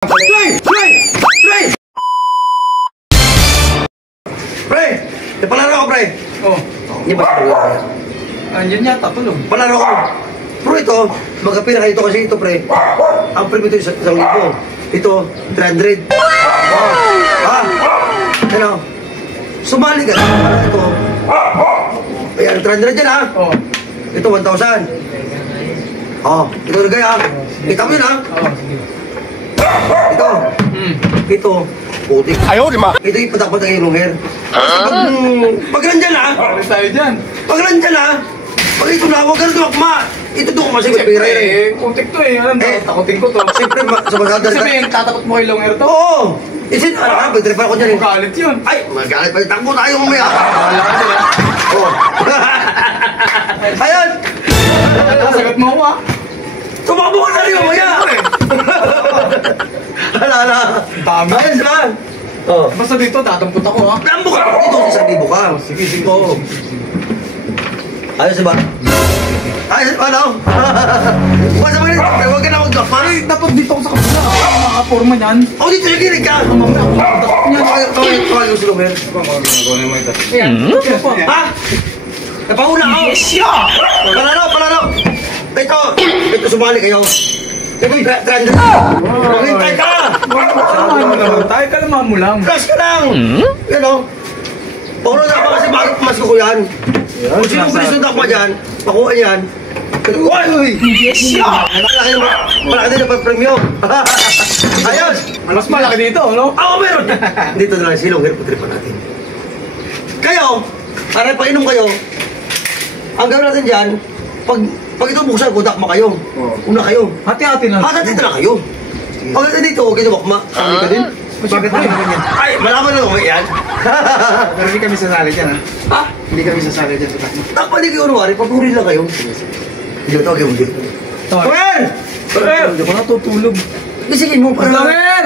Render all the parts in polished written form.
Pre! Palaro ako, pre. Oh. Hindi ba ito? Yan yata, tulog. Palaro ako. Pero ito, magkapira kayo ito kasi ito, pre. Ang pre ito 1,000. Ito, 300. Ano? Sumali ka. Ito. Ayan, 300 yan, ha? Oh. Ito, 1,000. Ito nagay, ha? Kita mo yun, ha? Sige. Ito. Ito. Putik. Ayaw, di ba? Ito yung patak-patak yung hair. Pag nandyan, ha? Pares tayo dyan. Pag nandyan, ha? Pag ito na, huwag ka na dumakma. Ito doon kasi may pera yun. Putik to eh. Alam, takutin ko to. Siyempre, sa magkakadal ka. Sabihin, tatakot mo kay long hair to. Oo! Isin, pagtripan ako dyan. Magalit yun. Ay, magalit pa. Takbo tayo mamaya. Wala ka sila. Oo. Ayun! Sagat mo ako ah. Tumakbo ka na rin mamaya. Hala. Dami. Ayun sila. Basta dito, tatampot ako ah. Lambo ka. Dito, 1,000 ka. Sige. Oo. Ayos ba? Ayos ba, no? Huwag sa mga nito, huwag ka na magdakpan. Ay, dapat dito ako sa kapila. Nakaporma niyan. Dito yung girig ka. Mamaya ako nakadakot niyan. Kawag yung silumer. Ayan. Ha? Napauna ako. Yes, Palaro. Ito sumali kayo. Ito yung 300. Maghintay ka. Tayo kalama mo lang. Crush ka lang. Yan o. Pakulo na ba kasi bakit pumasok ko yan? Kung sino ang bilis ng dakma dyan, pakuha yan. Uy! Yes, malaki din ang premyo. Ayos! Mas malaki dito, no? Ako meron! Dito na lang silong, hirap patripan natin. Kayo, para painom kayo, ang gawin natin dyan, pag ito buksan ko, dakma kayo. Una kayo. Hati-hati na. Hati na kayo. Pag ito dito, okay na bakma. Sali ka din. Bakit tayo ganyan? Ay, malaman lang ako yan. Pero hindi kami sasali dyan, ha? Ha? Hindi kami sasali dyan sa takmo. Dakma din kayo, Anuari, pagpuri lang kayo. Hindi ko tawag yung hindi. Tomer! Hindi ko natutulog. Gisingin mo para... Tomer!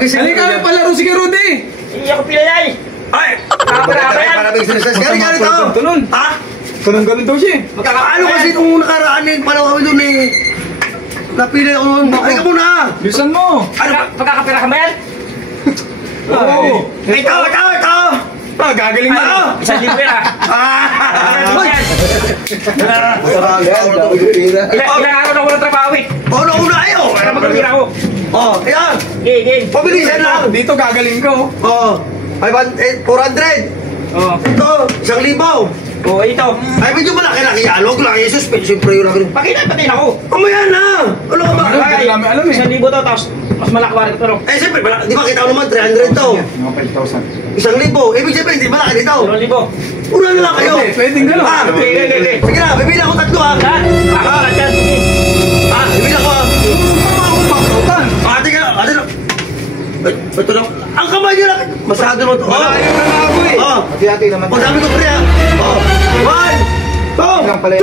Halika kami palaro, sige Rudy! Hindi ako pilayay! Ay! Parabig sa nasas. Gari ito! Tulun! Ha? Ganun daw siya eh. Ano kasi nung nakaraan eh, palaw kami dun eh. Napili ako nun. Ay ka muna! Bilisan mo! Pagkakapira ka ba yan? Oo! Ito! Gagaling na! Isang libre ah! Ilang araw na walang trabaho eh! Una ayaw! Para magkakira ako! Ayan! Game! Pabilisan lang! Dito gagaling ko! 400! Oo. Ito! 1,000! Oo, ito! Ay, medyo malaki-laki yan. Huwag lang yung suspense. Siyempre yun lang. Pakita patin ako! Mamaya na! Ano ka ba? Hindi namin alam eh. 1,000 to, tapos mas malaki pa rin pero Siyempre, di ba kita ko naman 300 to? Mga 5,000. 1,000. Ibig sabihin, di malaki dito. 2,000! Una na lang kayo. Pwedeng gano'n. Sige! Sige na, bibili ako 3 ha. Lahat! Ako na dyan! Bibili ako ha. Pagkakautan! Ate na. Ito lang. Ang kamay nyo lang. Masyado naman to. Malayo na nga ako eh. Hati-hati naman. O, dami ko pre ha. 1, 2, 3.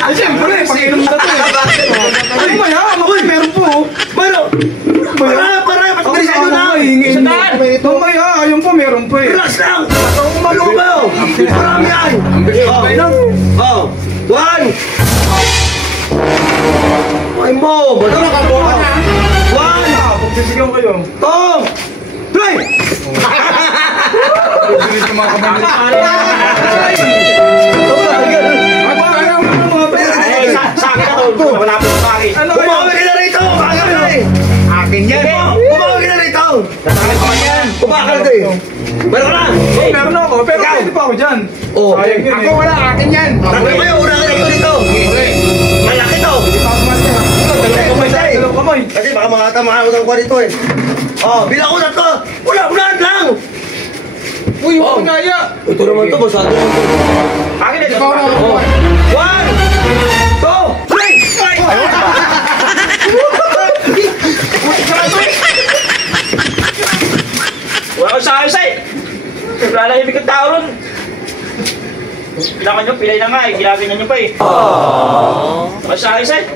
Ay, siyempre, pag-inom na to eh. Ay, maya, meron po. Mayroon. Para, patabilisan nyo na. Mamaya, ayun po, meron po eh. Relax lang. Kumagawa ba yun? Marami yan. Oh, 1. Ay mo. Ba't na kabuha na? 1. Pagsisigaw kayo. 2, 3. Bilis yung mga kabalik. Sa akin na to! Wala po sa akin! Kumawag ka na rito. Akin yan. Kumawag ka na rito. Nasakit ko yan! Kumakal ito eh. Meron ka na. Meron ako, pero pwede pa ako dyan. Oh. Sayang yun eh. Ako wala, akin yan. Tatlo kayo. Una ka na dito. Malaki to. Dalawang kamay. Kasi baka makatamaan ko ng kwa dito eh. Bilang ko na to. Unahan lang. Uy, huwag naya. Ito naman to. Masyado naman to. Akin na ito! 1, 2, 3. Wala ko sa ayos eh! Wala lang ibig ang tao ron! Kailangan nyo, pilay na nga eh, ginagin nyo pa eh. Wala sa ayos eh!